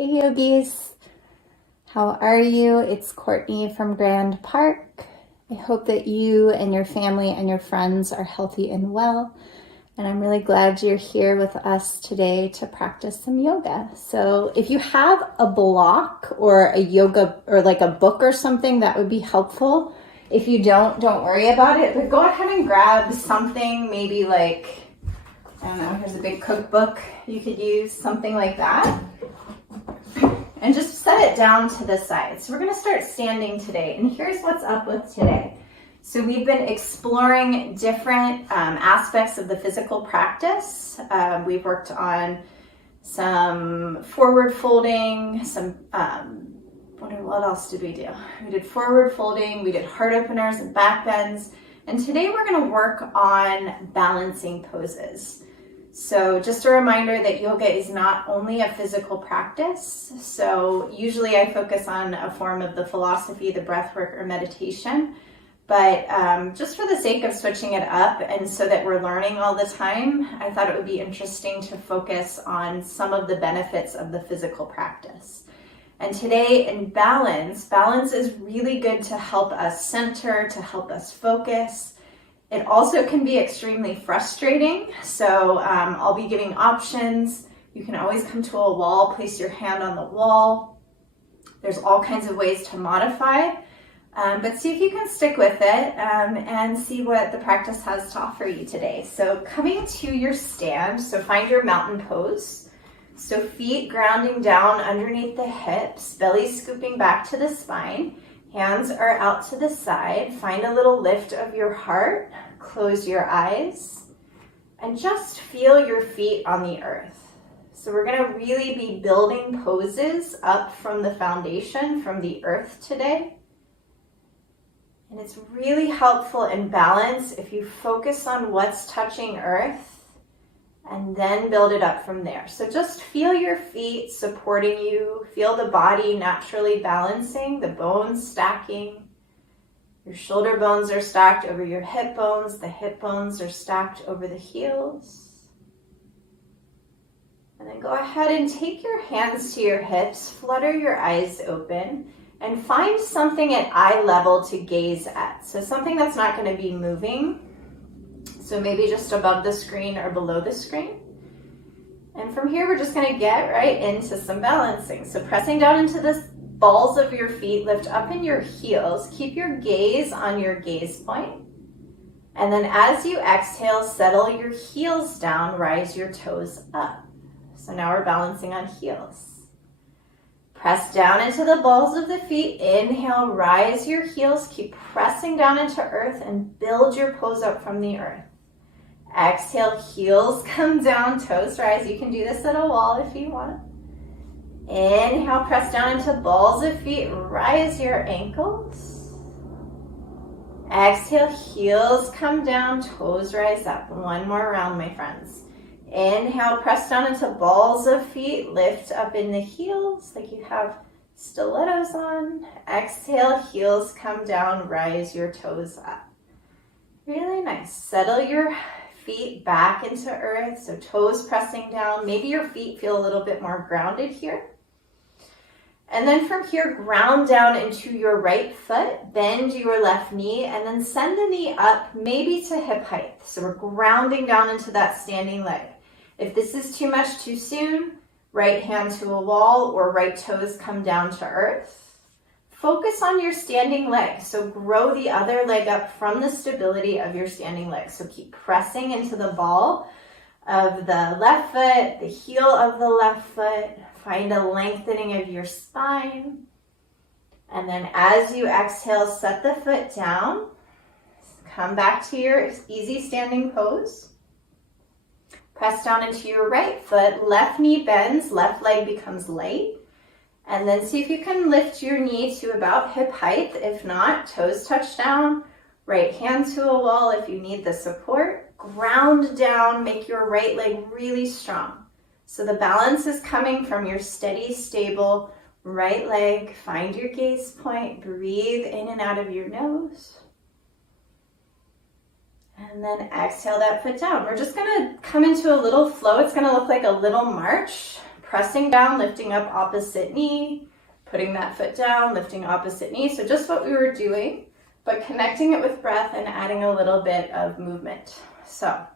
Hey yogis, how are you? It's Courtney from Grand Park. I hope that you and your family and your friends are healthy and well. And I'm really glad you're here with us today to practice some yoga. So if you have a block or a yoga or like a book or something, that would be helpful. If you don't worry about it, but go ahead and grab something, maybe like, I don't know, here's a big cookbook. You could use something like that. And just set it down to the side. So we're gonna start standing today. And here's what's up with today. So we've been exploring different aspects of the physical practice. We've worked on some forward folding, some, what else did we do? We did forward folding, we did heart openers and back bends. And today we're gonna work on balancing poses. So just a reminder that yoga is not only a physical practice. So usually I focus on a form of the philosophy, the breath work, or meditation. But just for the sake of switching it up and so that we're learning all the time, I thought it would be interesting to focus on some of the benefits of the physical practice. And today in balance is really good to help us center, to help us focus. It also can be extremely frustrating. So I'll be giving options. You can always come to a wall, place your hand on the wall. There's all kinds of ways to modify, but see if you can stick with it and see what the practice has to offer you today. So coming to your stand, so find your mountain pose. So feet grounding down underneath the hips, belly scooping back to the spine. Hands are out to the side. Find a little lift of your heart. Close your eyes and just feel your feet on the earth. So we're going to really be building poses up from the foundation, from the earth today. And it's really helpful in balance if you focus on what's touching earth and then build it up from there. So just feel your feet supporting you. Feel the body naturally balancing, the bones stacking. Your shoulder bones are stacked over your hip bones. The hip bones are stacked over the heels. And then go ahead and take your hands to your hips, flutter your eyes open, and find something at eye level to gaze at. So something that's not going to be moving. So maybe just above the screen or below the screen. And from here, we're just going to get right into some balancing. So pressing down into the balls of your feet, lift up in your heels. Keep your gaze on your gaze point. And then as you exhale, settle your heels down, rise your toes up. So now we're balancing on heels. Press down into the balls of the feet. Inhale, rise your heels. Keep pressing down into earth and build your pose up from the earth. Exhale, heels come down, toes rise. You can do this at a wall if you want. Inhale, press down into balls of feet. Rise your ankles. Exhale, heels come down, toes rise up. One more round, my friends. Inhale, press down into balls of feet. Lift up in the heels like you have stilettos on. Exhale, heels come down, rise your toes up. Really nice. Settle your feet back into earth, so toes pressing down. Maybe your feet feel a little bit more grounded here. And then from here, ground down into your right foot, bend your left knee, and then send the knee up, maybe to hip height. So we're grounding down into that standing leg. If this is too much too soon, right hand to a wall or right toes come down to earth. Focus on your standing leg. So grow the other leg up from the stability of your standing leg. So keep pressing into the ball of the left foot, the heel of the left foot. Find a lengthening of your spine. And then as you exhale, set the foot down. Come back to your easy standing pose. Press down into your right foot. Left knee bends, left leg becomes light. And then see if you can lift your knee to about hip height. If not, toes touch down. Right hand to a wall if you need the support. Ground down, make your right leg really strong. So the balance is coming from your steady, stable right leg. Find your gaze point. Breathe in and out of your nose. And then exhale that foot down. We're just going to come into a little flow. It's going to look like a little march. pressing down, lifting up opposite knee, putting that foot down, lifting opposite knee. So just what we were doing, but connecting it with breath and adding a little bit of movement. So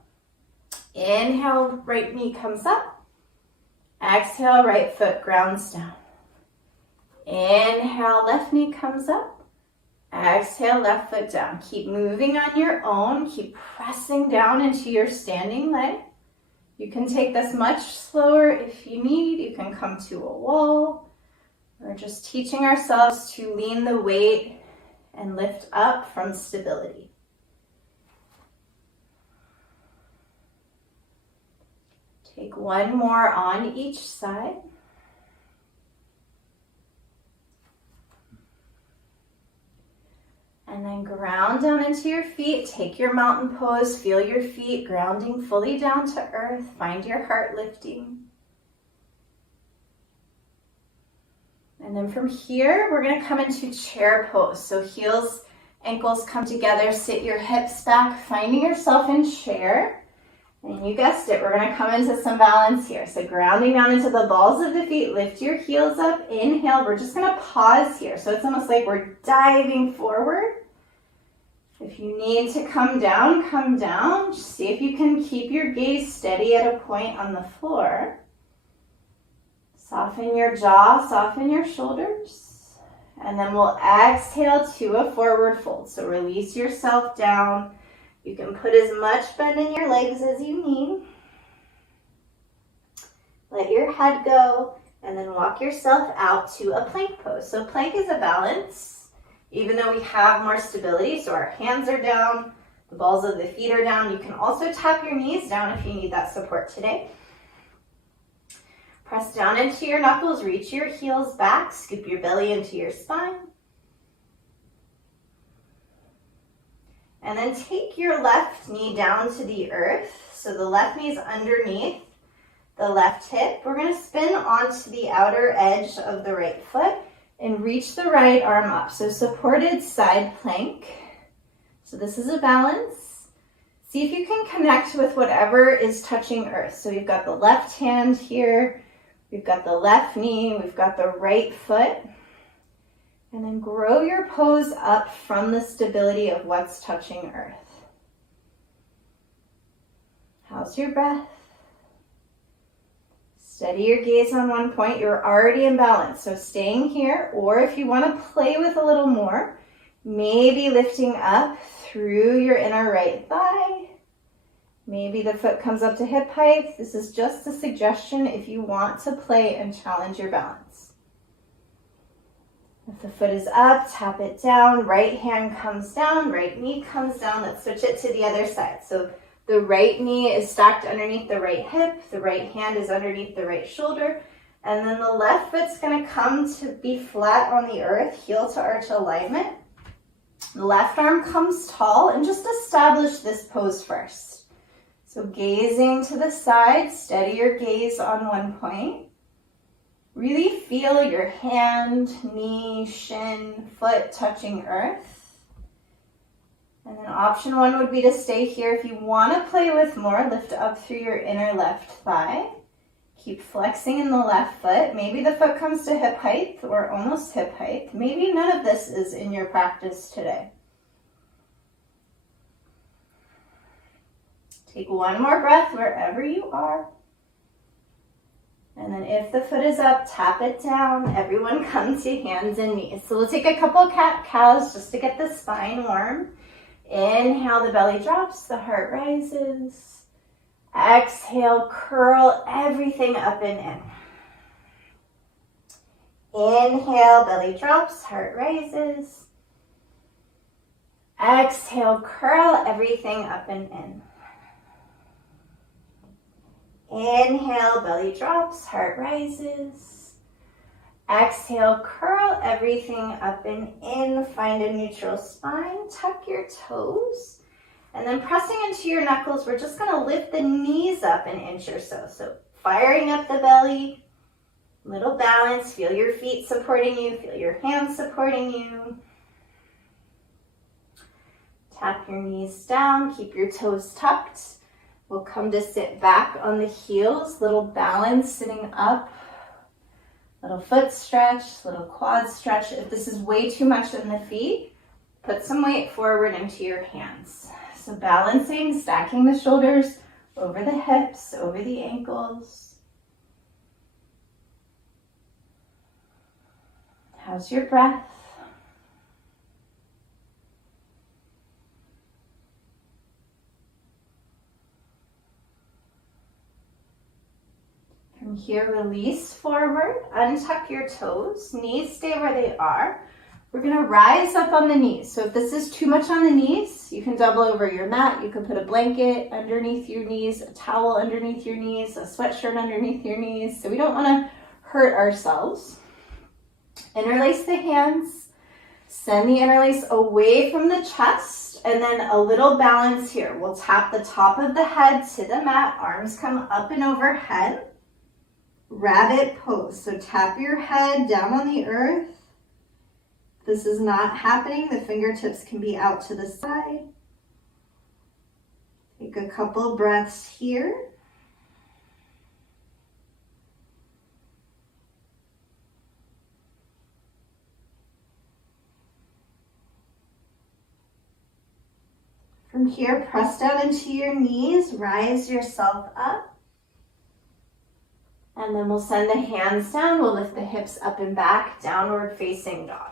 inhale, right knee comes up. Exhale, right foot grounds down. Inhale, left knee comes up. Exhale, left foot down. Keep moving on your own. Keep pressing down into your standing leg. You can take this much slower if you need. You can come to a wall. We're just teaching ourselves to lean the weight and lift up from stability. Take one more on each side. And then ground down into your feet. Take your mountain pose. Feel your feet grounding fully down to earth. Find your heart lifting. And then from here, we're going to come into chair pose. So heels, ankles come together. Sit your hips back, finding yourself in chair. And you guessed it, we're going to come into some balance here. So grounding down into the balls of the feet, lift your heels up, inhale. We're just going to pause here. So it's almost like we're diving forward. If you need to come down, come down. Just see if you can keep your gaze steady at a point on the floor. Soften your jaw, soften your shoulders. And then we'll exhale to a forward fold. So release yourself down. You can put as much bend in your legs as you need. Let your head go, and then walk yourself out to a plank pose. So plank is a balance, even though we have more stability. So our hands are down, the balls of the feet are down. You can also tap your knees down if you need that support today. Press down into your knuckles, reach your heels back, scoop your belly into your spine. And then take your left knee down to the earth. So the left knee is underneath the left hip. We're going to spin onto the outer edge of the right foot and reach the right arm up. So supported side plank. So this is a balance. See if you can connect with whatever is touching earth. So we've got the left hand here. We've got the left knee. We've got the right foot. And then grow your pose up from the stability of what's touching earth. How's your breath? Steady your gaze on one point. You're already in balance, so staying here, or if you want to play with a little more, maybe lifting up through your inner right thigh. Maybe the foot comes up to hip height. This is just a suggestion if you want to play and challenge your balance. If the foot is up, tap it down. Right hand comes down, right knee comes down. Let's switch it to the other side. So the right knee is stacked underneath the right hip. The right hand is underneath the right shoulder. And then the left foot's going to come to be flat on the earth, heel to arch alignment. The left arm comes tall, and just establish this pose first. So gazing to the side, steady your gaze on one point. Really feel your hand, knee, shin, foot touching earth. And then option one would be to stay here. If you want to play with more, lift up through your inner left thigh. Keep flexing in the left foot. Maybe the foot comes to hip height or almost hip height. Maybe none of this is in your practice today. Take one more breath wherever you are. And then if the foot is up, tap it down. Everyone come to hands and knees. So we'll take a couple cat-cows just to get the spine warm. Inhale, the belly drops, the heart rises. Exhale, curl everything up and in. Inhale, belly drops, heart rises. Exhale, curl everything up and in. Inhale, belly drops, heart rises. Exhale, curl everything up and in. Find a neutral spine, tuck your toes. And then pressing into your knuckles, we're just gonna lift the knees up an inch or so. So firing up the belly, little balance. Feel your feet supporting you, feel your hands supporting you. Tap your knees down, keep your toes tucked. We'll come to sit back on the heels, little balance, sitting up Little foot stretch, little quad stretch. If this is way too much in the feet, put some weight forward into your hands. So balancing, stacking the shoulders over the hips, over the ankles. How's your breath? From here, release forward, untuck your toes, knees stay where they are. We're gonna rise up on the knees. So if this is too much on the knees, you can double over your mat. You can put a blanket underneath your knees, a towel underneath your knees, a sweatshirt underneath your knees. So we don't wanna hurt ourselves. Interlace the hands, send the interlace away from the chest, and then a little balance here. We'll tap the top of the head to the mat, arms come up and overhead. Rabbit pose. So tap your head down on the earth. If this is not happening, the fingertips can be out to the side. Take a couple breaths here. From here, press down into your knees, rise yourself up. And then we'll send the hands down. We'll lift the hips up and back, downward facing dog.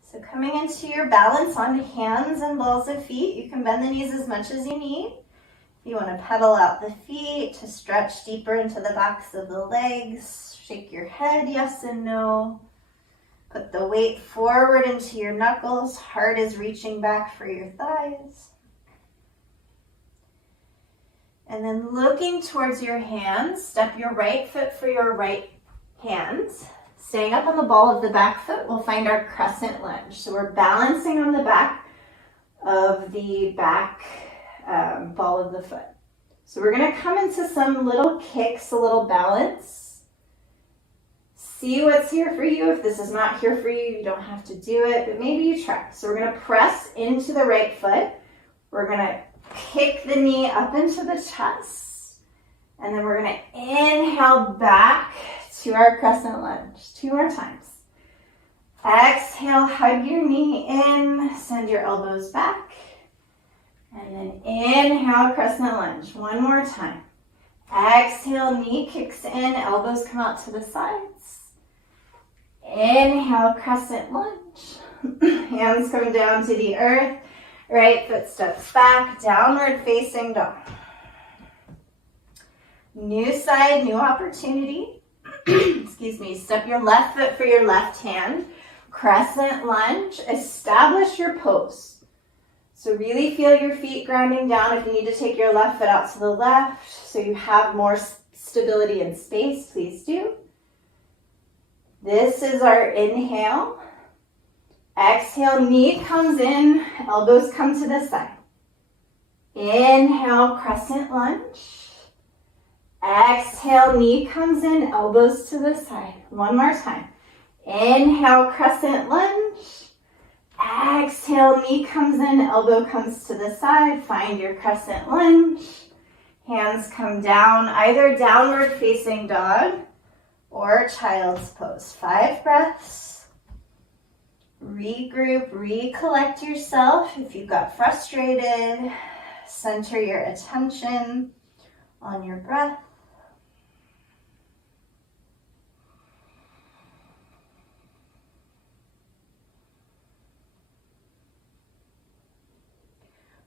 So coming into your balance on hands and balls of feet, you can bend the knees as much as you need. If you want to pedal out the feet to stretch deeper into the backs of the legs, shake your head, yes and no. Put the weight forward into your knuckles. Heart is reaching back for your thighs. And then looking towards your hands, step your right foot for your right hand. Staying up on the ball of the back foot, we'll find our crescent lunge. So we're balancing on the back of the back ball of the foot. So we're gonna come into some little kicks, a little balance. See what's here for you. If this is not here for you, you don't have to do it, but maybe you try. So we're gonna press into the right foot. We're gonna kick the knee up into the chest. And then we're gonna inhale back to our crescent lunge. 2 more times. Exhale, hug your knee in, send your elbows back. And then inhale, crescent lunge. 1 more time. Exhale, knee kicks in, elbows come out to the sides. Inhale, crescent lunge. Hands come down to the earth. Right foot steps back, downward facing dog. New side, new opportunity. Excuse me, step your left foot for your left hand. Crescent lunge, establish your pose. So really feel your feet grounding down. If you need to take your left foot out to the left so you have more stability and space, please do. This is our inhale. Exhale, knee comes in, elbows come to the side. Inhale, crescent lunge. Exhale, knee comes in, elbows to the side. 1 more time. Inhale, crescent lunge. Exhale, knee comes in, elbow comes to the side. Find your crescent lunge. Hands come down, either downward facing dog or child's pose. 5 breaths. Regroup, recollect yourself. If you got frustrated, center your attention on your breath.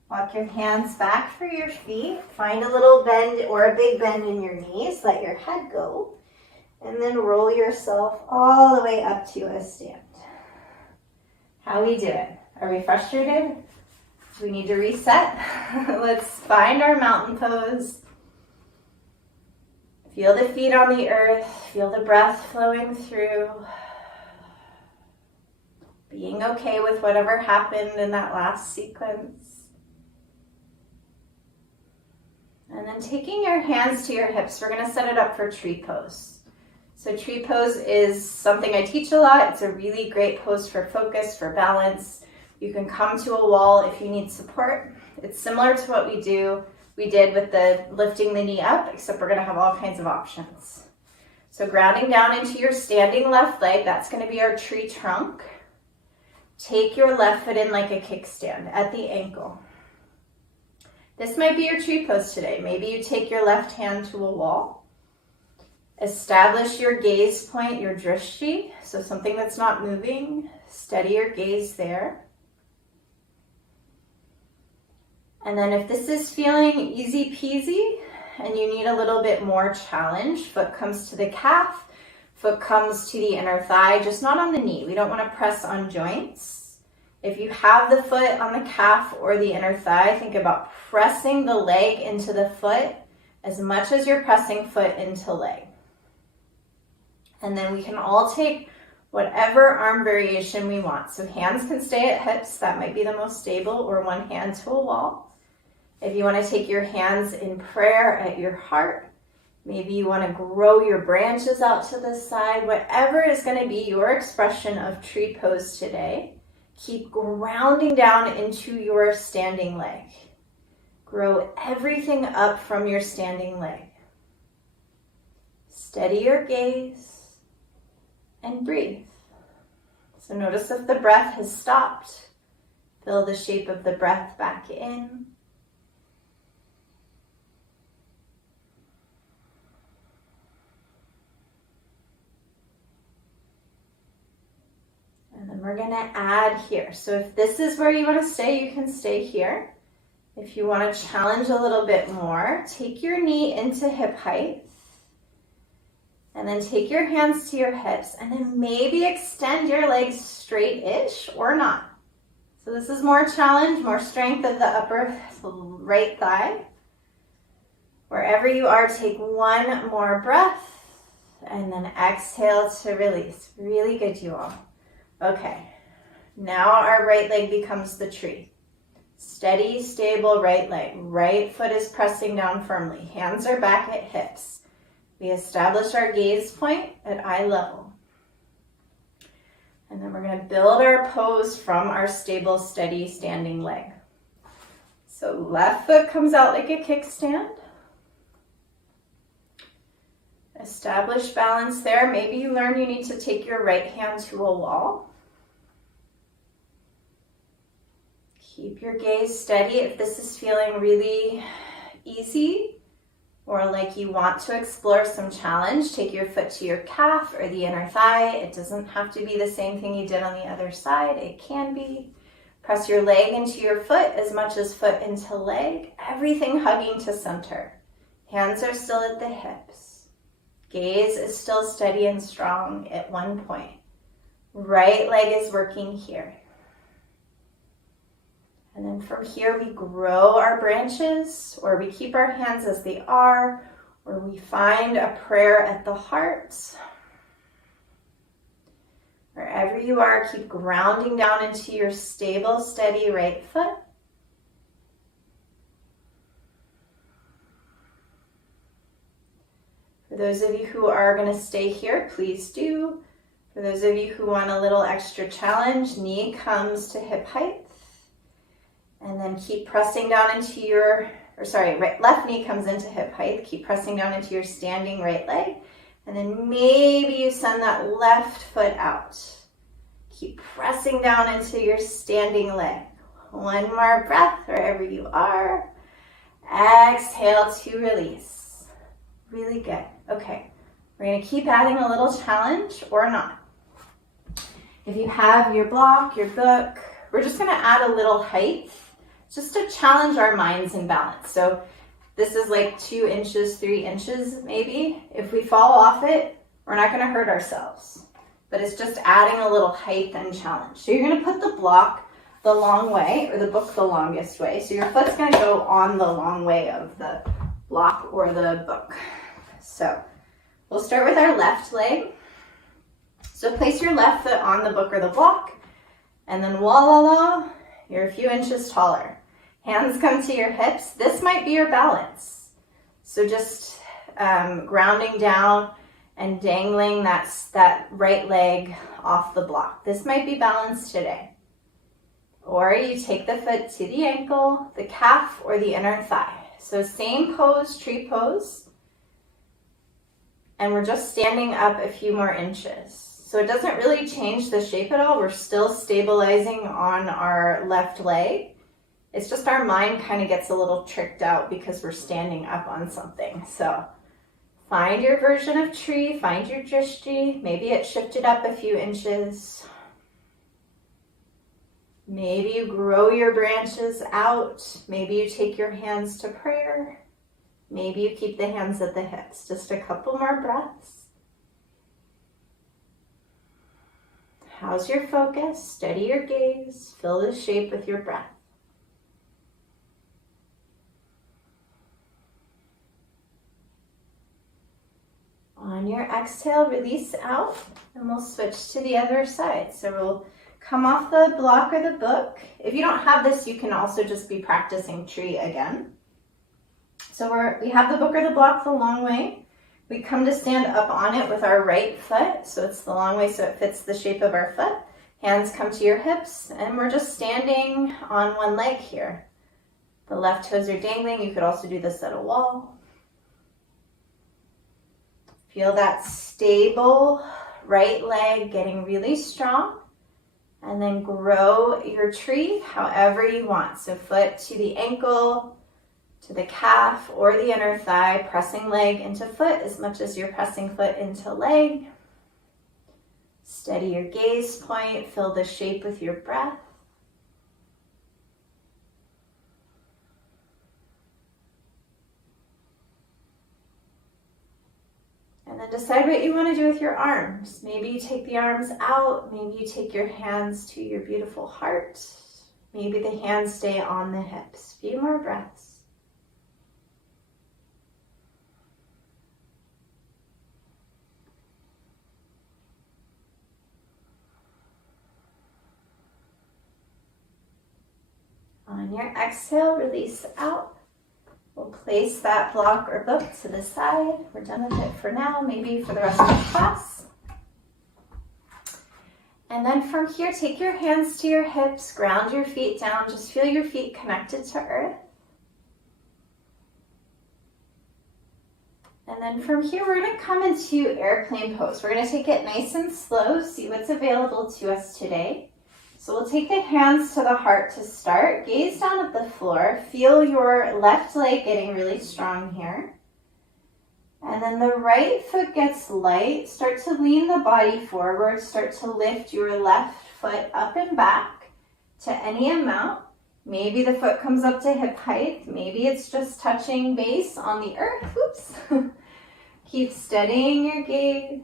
Walk your hands back for your feet. Find a little bend or a big bend in your knees. Let your head go. And then roll yourself all the way up to a stand. How we doing? Are we frustrated? Do we need to reset? Let's find our mountain pose. Feel the feet on the earth. Feel the breath flowing through. Being okay with whatever happened in that last sequence. And then taking your hands to your hips, we're going to set it up for tree pose. So tree pose is something I teach a lot. It's a really great pose for focus, for balance. You can come to a wall if you need support. It's similar to what we did with the lifting the knee up, except we're gonna have all kinds of options. So grounding down into your standing left leg, that's going to be our tree trunk. Take your left foot in like a kickstand at the ankle. This might be your tree pose today. Maybe you take your left hand to a wall. Establish your gaze point, your drishti, so something that's not moving. Steady your gaze there. And then if this is feeling easy peasy and you need a little bit more challenge, foot comes to the calf, foot comes to the inner thigh, just not on the knee. We don't want to press on joints. If you have the foot on the calf or the inner thigh, think about pressing the leg into the foot as much as you're pressing foot into leg. And then we can all take whatever arm variation we want. So hands can stay at hips, that might be the most stable, or one hand to a wall. If you want to take your hands in prayer at your heart, maybe you want to grow your branches out to the side, whatever is going to be your expression of tree pose today, keep grounding down into your standing leg. Grow everything up from your standing leg. Steady your gaze and breathe. So notice if the breath has stopped. Feel the shape of the breath back in. And then we're going to add here. So if this is where you want to stay, you can stay here. If you want to challenge a little bit more, take your knee into hip height. And then take your hands to your hips and then maybe extend your legs straight-ish or not. So this is more challenge, more strength of the upper right thigh. Wherever you are, take one more breath and then exhale to release. Really good, you all. Okay, now our right leg becomes the tree. Steady, stable right leg. Right foot is pressing down firmly. Hands are back at hips. We establish our gaze point at eye level. And then we're going to build our pose from our stable, steady, standing leg. So left foot comes out like a kickstand. Establish balance there. Maybe you learn you need to take your right hand to a wall. Keep your gaze steady. If this is feeling really easy or like you want to explore some challenge, take your foot to your calf or the inner thigh. It doesn't have to be the same thing you did on the other side. It can be. Press your leg into your foot as much as foot into leg. Everything hugging to center. Hands are still at the hips. Gaze is still steady and strong at one point. Right leg is working here. And then from here, we grow our branches, or we keep our hands as they are, or we find a prayer at the heart. Wherever you are, keep grounding down into your stable, steady right foot. For those of you who are going to stay here, please do. For those of you who want a little extra challenge, knee comes to hip height. And then keep pressing down into your, left knee comes into hip height. Keep pressing down into your standing right leg. And then maybe you send that left foot out. Keep pressing down into your standing leg. One more breath wherever you are. Exhale to release. Really good. Okay, we're going to keep adding a little challenge or not. If you have your block, your book, we're just going to add a little height just to challenge our minds and balance. So this is like 2 inches, 3 inches maybe. If we fall off it, we're not going to hurt ourselves. But it's just adding a little height and challenge. So you're going to put the block the long way, or the book the longest way. So your foot's going to go on the long way of the block or the book. So we'll start with our left leg. So place your left foot on the book or the block, and then voila, you're a few inches taller. Hands come to your hips. This might be your balance. So just grounding down and dangling that right leg off the block. This might be balance today. Or you take the foot to the ankle, the calf, or the inner thigh. So same pose, tree pose. and we're just standing up a few more inches. So it doesn't really change the shape at all. We're still stabilizing on our left leg. It's just our mind kind of gets a little tricked out because we're standing up on something. So find your version of tree, find your drishti. Maybe it shifted up a few inches. Maybe you grow your branches out. Maybe you take your hands to prayer. Maybe you keep the hands at the hips. Just a couple more breaths. How's your focus? Steady your gaze. Fill the shape with your breath. On your exhale, release out, and we'll switch to the other side. So we'll come off the block or the book. If you don't have this, you can also just be practicing tree again. So we have the book or the block the long way. We come to stand up on it with our right foot. So it's the long way so it fits the shape of our foot. Hands come to your hips, and we're just standing on one leg here. The left toes are dangling. You could also do this at a wall. Feel that stable right leg getting really strong. And then grow your tree however you want. So foot to the ankle, to the calf or the inner thigh, pressing leg into foot as much as you're pressing foot into leg. Steady your gaze point, fill the shape with your breath. And then decide what you want to do with your arms. Maybe you take the arms out. Maybe you take your hands to your beautiful heart. Maybe the hands stay on the hips. A few more breaths. On your exhale, release out. We'll place that block or book to the side. We're done with it for now, maybe for the rest of the class. And then from here, take your hands to your hips, ground your feet down, just feel your feet connected to earth. And then from here, we're gonna come into airplane pose. We're gonna take it nice and slow, see what's available to us today. So we'll take the hands to the heart to start. Gaze down at the floor. Feel your left leg getting really strong here. And then the right foot gets light. Start to lean the body forward. Start to lift your left foot up and back to any amount. Maybe the foot comes up to hip height. Maybe it's just touching base on the earth. Oops. Keep steadying your gaze.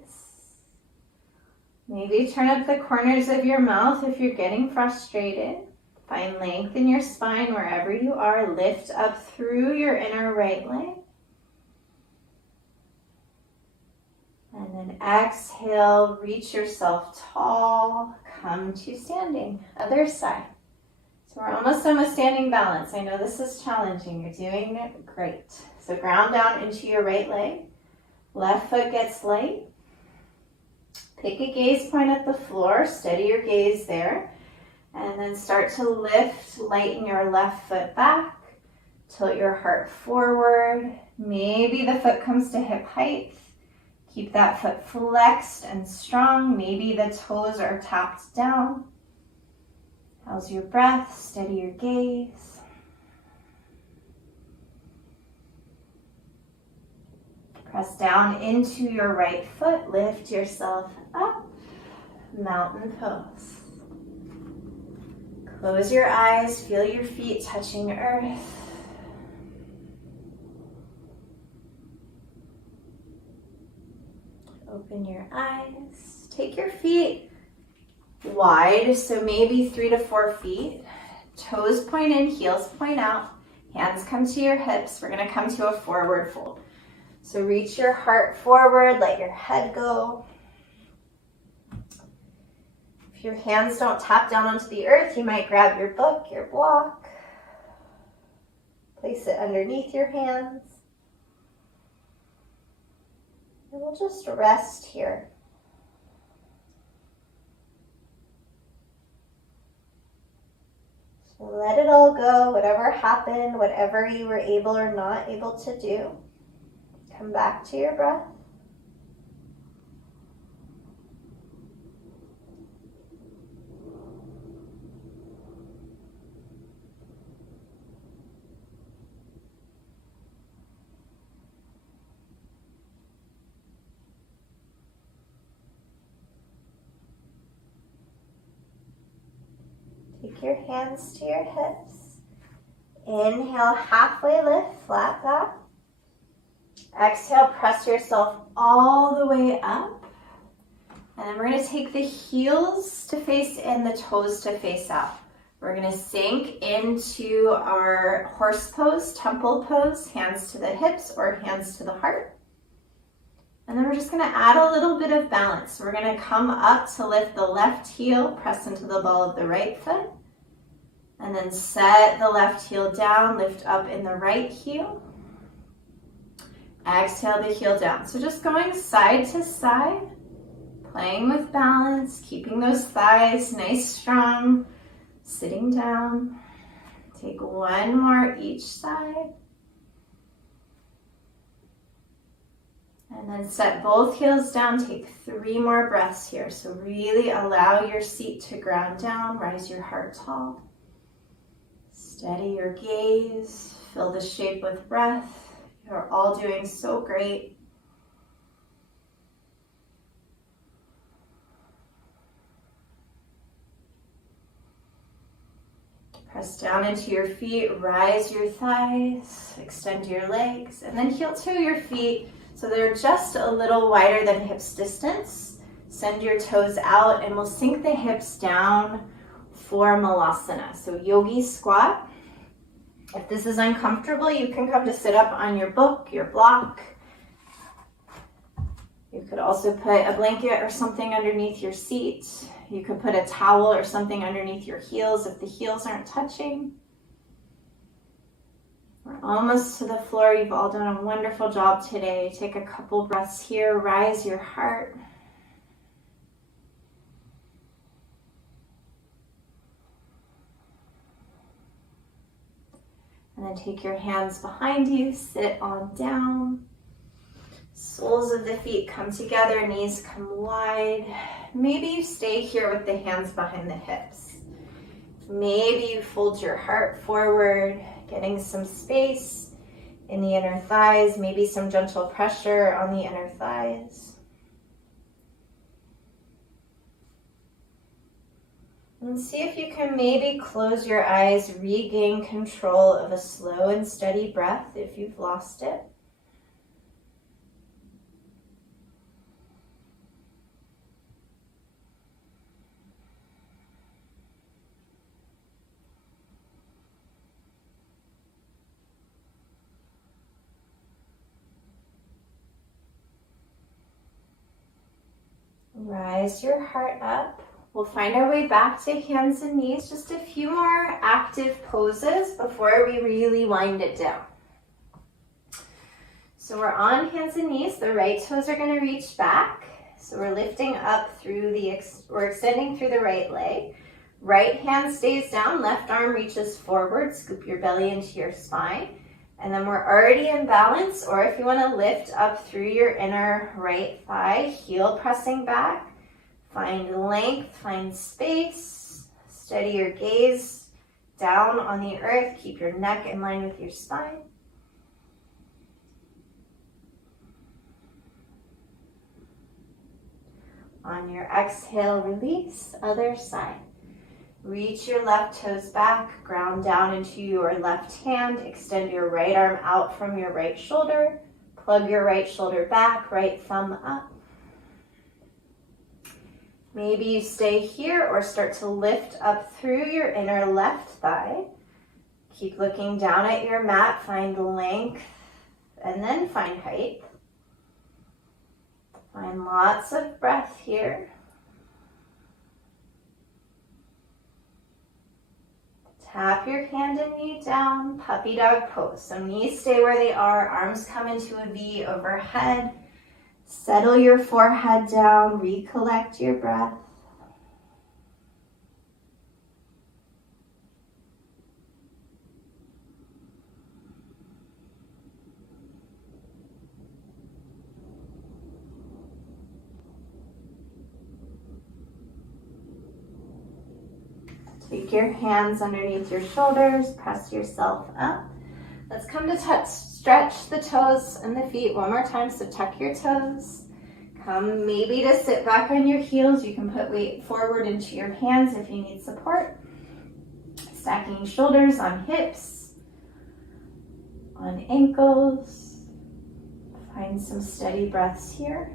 Maybe turn up the corners of your mouth if you're getting frustrated. Find length in your spine wherever you are. Lift up through your inner right leg. And then exhale, reach yourself tall. Come to standing. Other side. So we're almost done with standing balance. I know this is challenging. You're doing it great. So ground down into your right leg. Left foot gets light. Pick a gaze point at the floor, steady your gaze there, and then start to lift, lighten your left foot back, tilt your heart forward. Maybe the foot comes to hip height. Keep that foot flexed and strong. Maybe the toes are tapped down. How's your breath? Steady your gaze. Press down into your right foot, lift yourself up, mountain pose. Close your eyes, feel your feet touching earth. Open your eyes, take your feet wide, so maybe 3 to 4 feet. Toes point in, heels point out, hands come to your hips. We're gonna come to a forward fold. So reach your heart forward, let your head go. If your hands don't tap down onto the earth, you might grab your book, your block. Place it underneath your hands. And we'll just rest here. So let it all go, whatever happened, whatever you were able or not able to do. Come back to your breath. Take your hands to your hips. Inhale, halfway lift, flat back. Exhale, press yourself all the way up. And then we're going to take the heels to face in, the toes to face out. We're going to sink into our horse pose, temple pose, hands to the hips or hands to the heart. And then we're just going to add a little bit of balance. We're going to come up to lift the left heel, press into the ball of the right foot. And then set the left heel down, lift up in the right heel. Exhale the heel down. So just going side to side, playing with balance, keeping those thighs nice, strong, sitting down. Take one more each side. And then set both heels down. Take 3 more breaths here. So really allow your seat to ground down. Rise your heart tall. Steady your gaze. Fill the shape with breath. You're all doing so great. Press down into your feet, rise your thighs, extend your legs, and then heel to your feet so they're just a little wider than hips distance. Send your toes out and we'll sink the hips down for Malasana. So yogi squat. If this is uncomfortable, you can come to sit up on your book, your block. You could also put a blanket or something underneath your seat. You could put a towel or something underneath your heels if the heels aren't touching. We're almost to the floor. You've all done a wonderful job today. Take a couple breaths here. Rise your heart. And then take your hands behind you, sit on down. Soles of the feet come together, knees come wide. Maybe you stay here with the hands behind the hips. Maybe you fold your heart forward, getting some space in the inner thighs, maybe some gentle pressure on the inner thighs. And see if you can maybe close your eyes, regain control of a slow and steady breath if you've lost it. Rise your heart up. We'll find our way back to hands and knees. Just a few more active poses before we really wind it down. So we're on hands and knees. The right toes are going to reach back. So we're lifting up through we're extending through the right leg. Right hand stays down, left arm reaches forward. Scoop your belly into your spine. And then we're already in balance, or if you want to lift up through your inner right thigh, heel pressing back. Find length, find space, steady your gaze down on the earth, keep your neck in line with your spine. On your exhale, release, other side. Reach your left toes back, ground down into your left hand, extend your right arm out from your right shoulder, plug your right shoulder back, right thumb up. Maybe you stay here or start to lift up through your inner left thigh. Keep looking down at your mat, find length, and then find height. Find lots of breath here. Tap your hand and knee down, puppy dog pose. So knees stay where they are, arms come into a V overhead. Settle your forehead down, recollect your breath. Take your hands underneath your shoulders, press yourself up. Let's come to stretch the toes and the feet one more time, so tuck your toes. Come maybe to sit back on your heels. You can put weight forward into your hands if you need support. Stacking shoulders on hips, on ankles. Find some steady breaths here.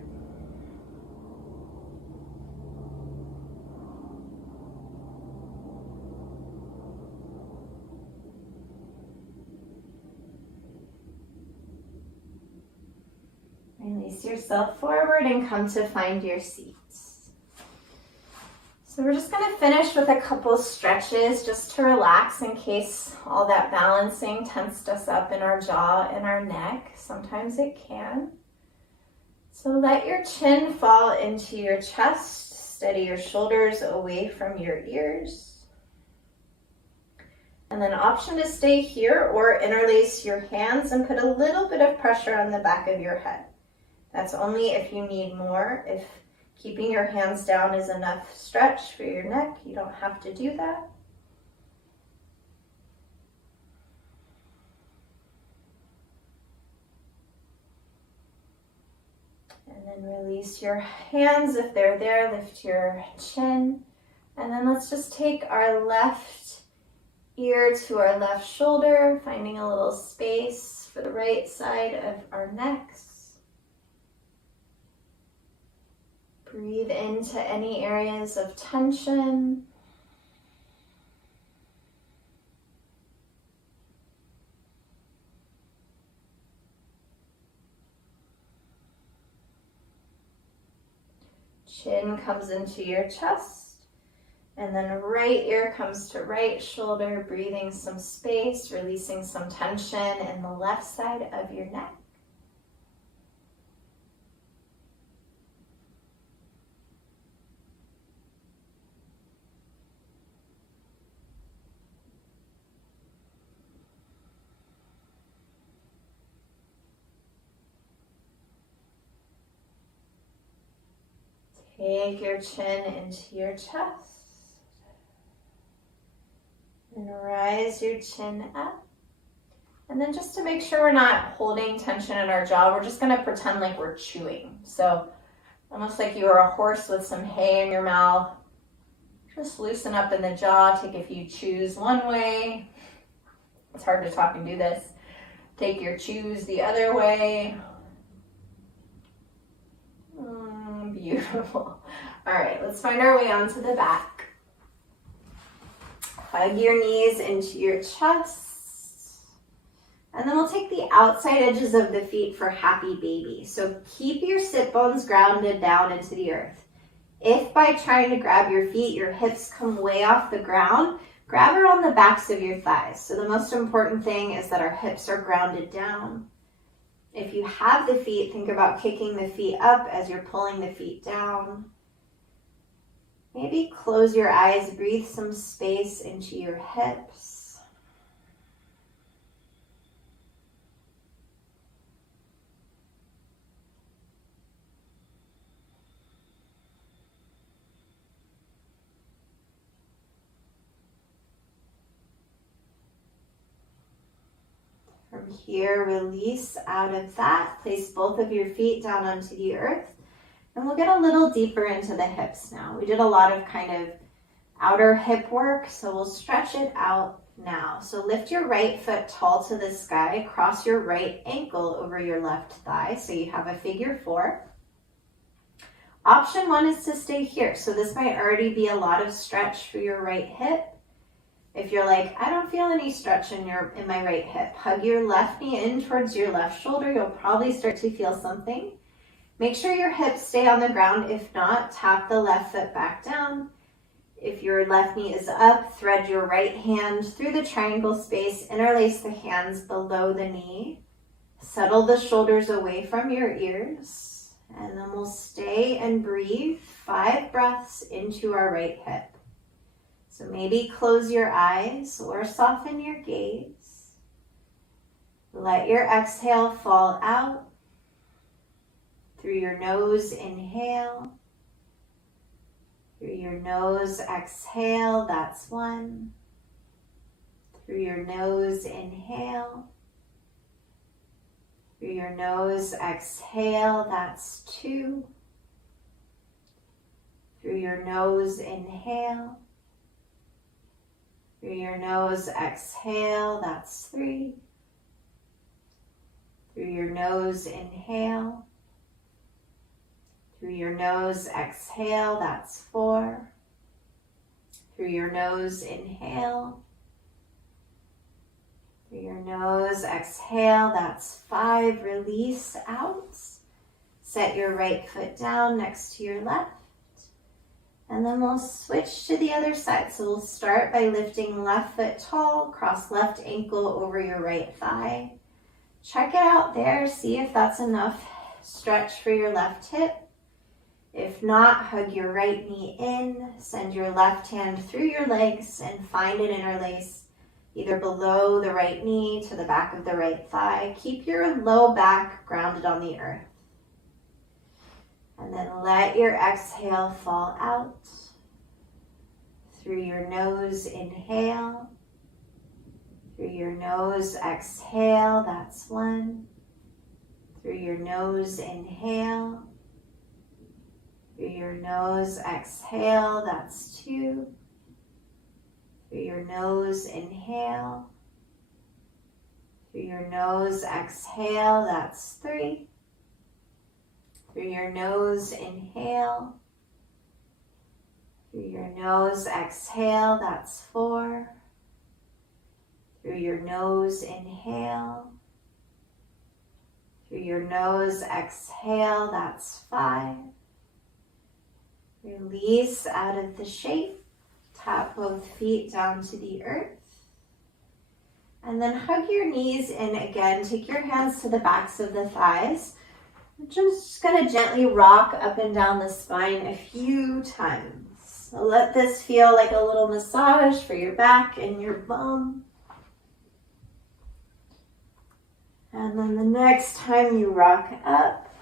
Release yourself forward and come to find your seat. So we're just going to finish with a couple stretches just to relax in case all that balancing tensed us up in our jaw and our neck. Sometimes it can. So let your chin fall into your chest. Steady your shoulders away from your ears. And then option to stay here or interlace your hands and put a little bit of pressure on the back of your head. That's only if you need more. If keeping your hands down is enough stretch for your neck, you don't have to do that. And then release your hands if they're there, lift your chin. And then let's just take our left ear to our left shoulder, finding a little space for the right side of our necks. Breathe into any areas of tension. Chin comes into your chest, and then right ear comes to right shoulder, breathing some space, releasing some tension in the left side of your neck. Take your chin into your chest and rise your chin up. And then just to make sure we're not holding tension in our jaw, we're just going to pretend like we're chewing. So almost like you are a horse with some hay in your mouth. Just loosen up in the jaw. Take a few chews one way. It's hard to talk and do this. Take your chews the other way. Beautiful. All right, let's find our way onto the back. Hug your knees into your chest. And then we'll take the outside edges of the feet for happy baby. So keep your sit bones grounded down into the earth. If by trying to grab your feet, your hips come way off the ground, grab around the backs of your thighs. So the most important thing is that our hips are grounded down. If you have the feet, think about kicking the feet up as you're pulling the feet down. Maybe close your eyes, breathe some space into your hips. From here, release out of that. Place both of your feet down onto the earth. And we'll get a little deeper into the hips now. We did a lot of kind of outer hip work, so we'll stretch it out now. So lift your right foot tall to the sky. Cross your right ankle over your left thigh, so you have a figure 4. Option 1 is to stay here. So this might already be a lot of stretch for your right hip. If you're like, I don't feel any stretch in my right hip, hug your left knee in towards your left shoulder. You'll probably start to feel something. Make sure your hips stay on the ground. If not, tap the left foot back down. If your left knee is up, thread your right hand through the triangle space, interlace the hands below the knee. Settle the shoulders away from your ears. And then we'll stay and breathe 5 breaths into our right hip. So maybe close your eyes or soften your gaze. Let your exhale fall out. Through your nose, inhale. Through your nose, exhale. That's 1. Through your nose, inhale. Through your nose, exhale. That's 2. Through your nose, inhale. Through your nose, exhale, that's 3. Through your nose, inhale. Through your nose, exhale, that's 4. Through your nose, inhale. Through your nose, exhale, that's 5. Release out. Set your right foot down next to your left. And then we'll switch to the other side. So we'll start by lifting left foot tall, cross left ankle over your right thigh. Check it out there. See if that's enough stretch for your left hip. If not, hug your right knee in, send your left hand through your legs and find an interlace either below the right knee to the back of the right thigh. Keep your low back grounded on the earth. And then let your exhale fall out. Through your nose, inhale. Through your nose, exhale, that's 1. Through your nose, inhale. Through your nose, exhale, that's 2. Through your nose, inhale. Through your nose, exhale, that's 3. Through your nose, inhale. Through your nose, exhale, that's 4. Through your nose, inhale. Through your nose, exhale, that's 5. Release out of the shape. Tap both feet down to the earth. And then hug your knees in again. Take your hands to the backs of the thighs. I'm just going to gently rock up and down the spine a few times. So let this feel like a little massage for your back and your bum. And then the next time you rock up,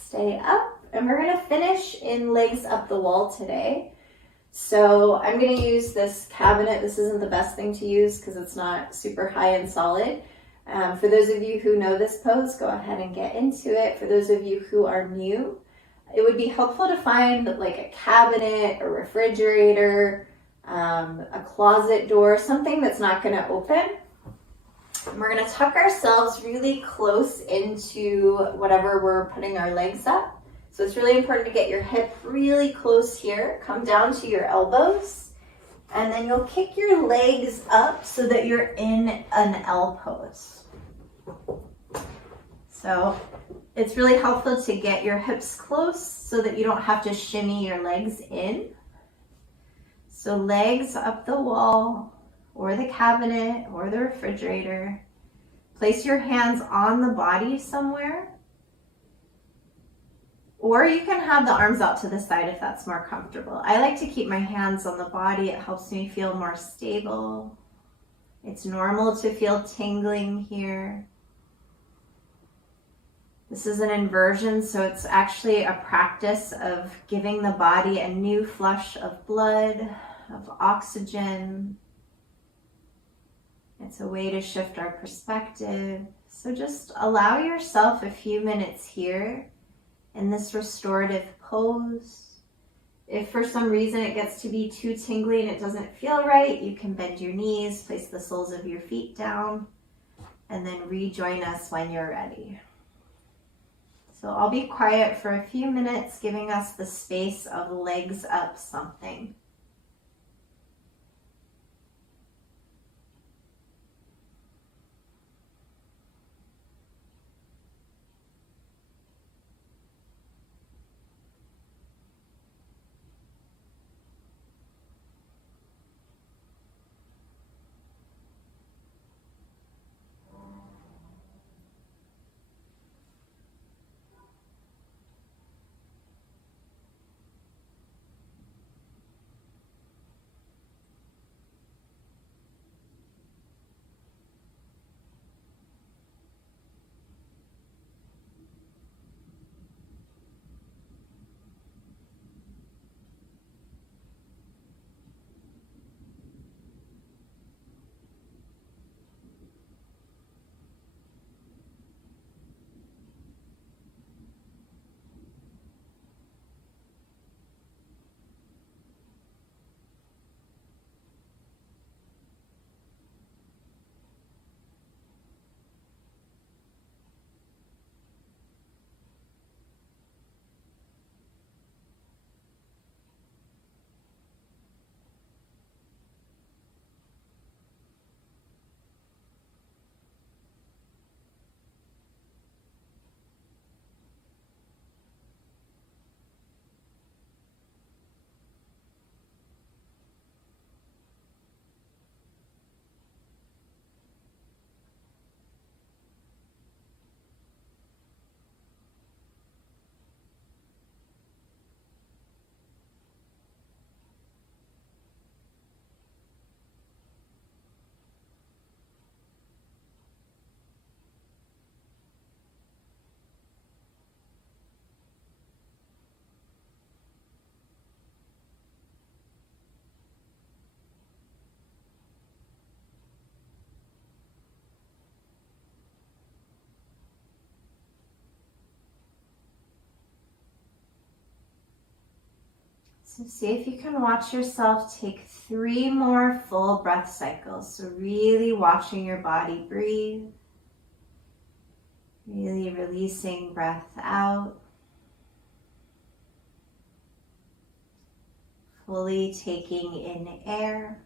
stay up. And we're going to finish in legs up the wall today. So I'm going to use this cabinet. This isn't the best thing to use because it's not super high and solid. For those of you who know this pose, go ahead and get into it. For those of you who are new, it would be helpful to find like a cabinet, a refrigerator, a closet door, something that's not going to open. And we're going to tuck ourselves really close into whatever we're putting our legs up. So it's really important to get your hip really close here. Come down to your elbows. And then you'll kick your legs up so that you're in an L pose. So it's really helpful to get your hips close so that you don't have to shimmy your legs in. So legs up the wall or the cabinet or the refrigerator. Place your hands on the body somewhere. Or you can have the arms out to the side if that's more comfortable. I like to keep my hands on the body. It helps me feel more stable. It's normal to feel tingling here. This is an inversion, so it's actually a practice of giving the body a new flush of blood, of oxygen. It's a way to shift our perspective. So just allow yourself a few minutes here in this restorative pose. If for some reason it gets to be too tingly and it doesn't feel right, you can bend your knees, place the soles of your feet down, and then rejoin us when you're ready. So I'll be quiet for a few minutes, giving us the space of legs up something. So see if you can watch yourself take 3 more full breath cycles. So really watching your body breathe. Really releasing breath out. Fully taking in air.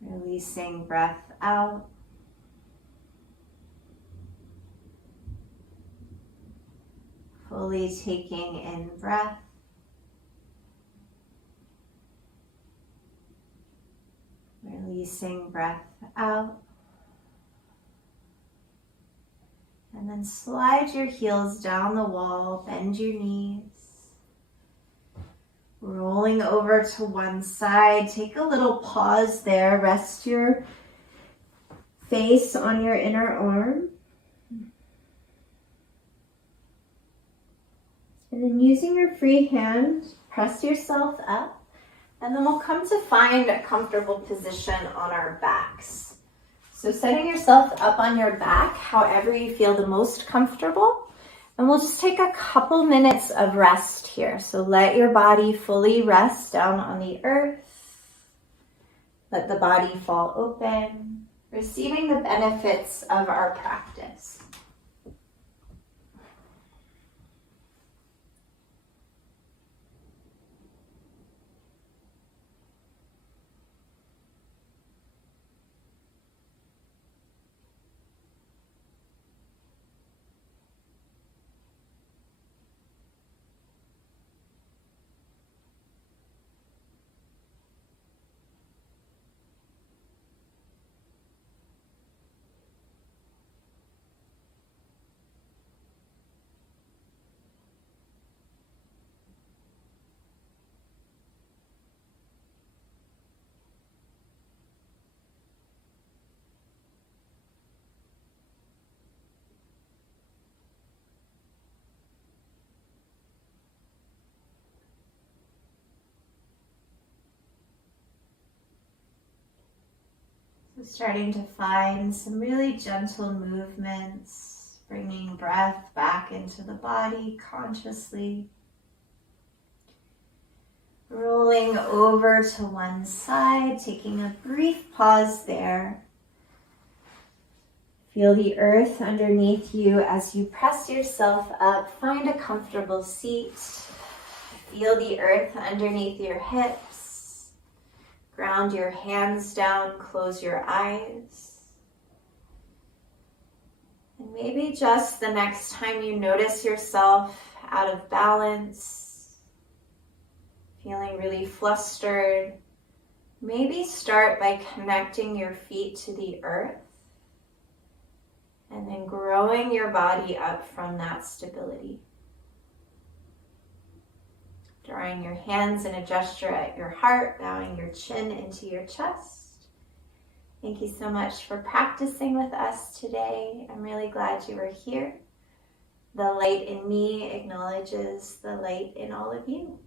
Releasing breath out. Fully taking in breath. Releasing breath out. And then slide your heels down the wall, bend your knees. Rolling over to one side, take a little pause there, rest your face on your inner arm. And then using your free hand, press yourself up. And then we'll come to find a comfortable position on our backs. So setting yourself up on your back, however you feel the most comfortable. And we'll just take a couple minutes of rest here. So let your body fully rest down on the earth. Let the body fall open, receiving the benefits of our practice. So starting to find some really gentle movements, bringing breath back into the body consciously. Rolling over to one side, taking a brief pause there. Feel the earth underneath you as you press yourself up. Find a comfortable seat. Feel the earth underneath your hips. Ground your hands down, close your eyes. And maybe just the next time you notice yourself out of balance, feeling really flustered, maybe start by connecting your feet to the earth and then growing your body up from that stability. Drawing your hands in a gesture at your heart, bowing your chin into your chest. Thank you so much for practicing with us today. I'm really glad you were here. The light in me acknowledges the light in all of you.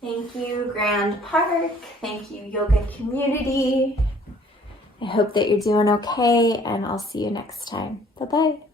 Thank you, Grand Park. Thank you, yoga community. I hope that you're doing okay, and I'll see you next time. Bye-bye.